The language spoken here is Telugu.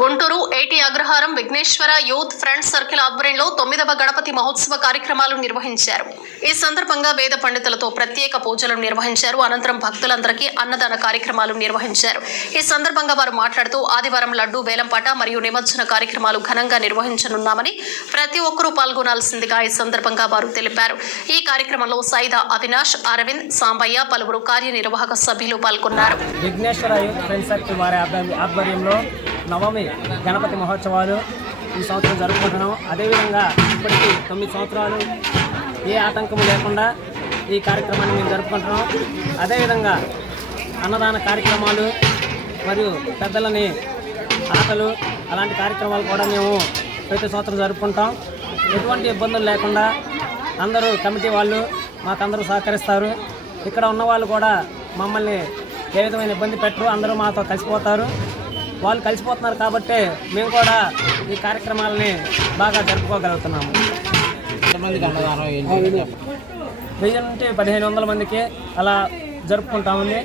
Guntur Eti Agraharam Vighneshwara youth friends circle ఆధ్వర్యంలో తొమ్మిదవ గణపతి మహోత్సవ కార్యక్రమాలు నిర్వహించారు. ఈ సందర్భంగా వేద పండితులతో ప్రత్యేక పూజలు నిర్వహించారు. అనంతరం భక్తులందరికీ అన్నదాన కార్యక్రమాలు నిర్వహించారు. ఈ సందర్భంగా వారు మాట్లాడుతూ ఆదివారం లడ్డు వేలంపాట మరియు నిమజ్జన కార్యక్రమాలు ఘనంగా నిర్వహించనున్నామని ప్రతి ఒక్కరూ పాల్గొనాల్సిందిగా ఈ సందర్భంగా వారు తెలిపారు. ఈ కార్యక్రమంలో సైదా అవినాష్ అరవింద్ సాంబయ్య పలువురు కార్యనిర్వాహక సభ్యులు పాల్గొన్నారు. విఘ్నేశ్వర యూత్ ఫ్రెండ్ సర్కిల్ వారి ఆధ్వర్యంలో నవమి గణపతి మహోత్సవాలు ఈ సంవత్సరం జరుపుకుంటున్నాం అదేవిధంగా ఇప్పటికీ తొమ్మిది సంవత్సరాలు ఏ ఆటంకం లేకుండా ఈ కార్యక్రమాన్ని మేము జరుపుకుంటున్నాం అదేవిధంగా అన్నదాన కార్యక్రమాలు మరియు పెద్దలని ఆటలు అలాంటి కార్యక్రమాలు కూడా మేము ప్రతి సంవత్సరం జరుపుకుంటాం. ఎటువంటి ఇబ్బందులు లేకుండా అందరూ కమిటీ వాళ్ళు మాకందరూ సహకరిస్తారు. ఇక్కడ ఉన్న వాళ్ళు కూడా మమ్మల్ని ఏ విధమైన ఇబ్బంది పెట్టరు. అందరూ మాతో కలిసిపోతారు. వాళ్ళు కలిసిపోతున్నారు కాబట్టి మేము కూడా ఈ కార్యక్రమాలని బాగా జరుపుకోగలుగుతున్నాము. వెయ్యి నుండి పదిహేను వందల మందికి అలా జరుపుకుంటామండి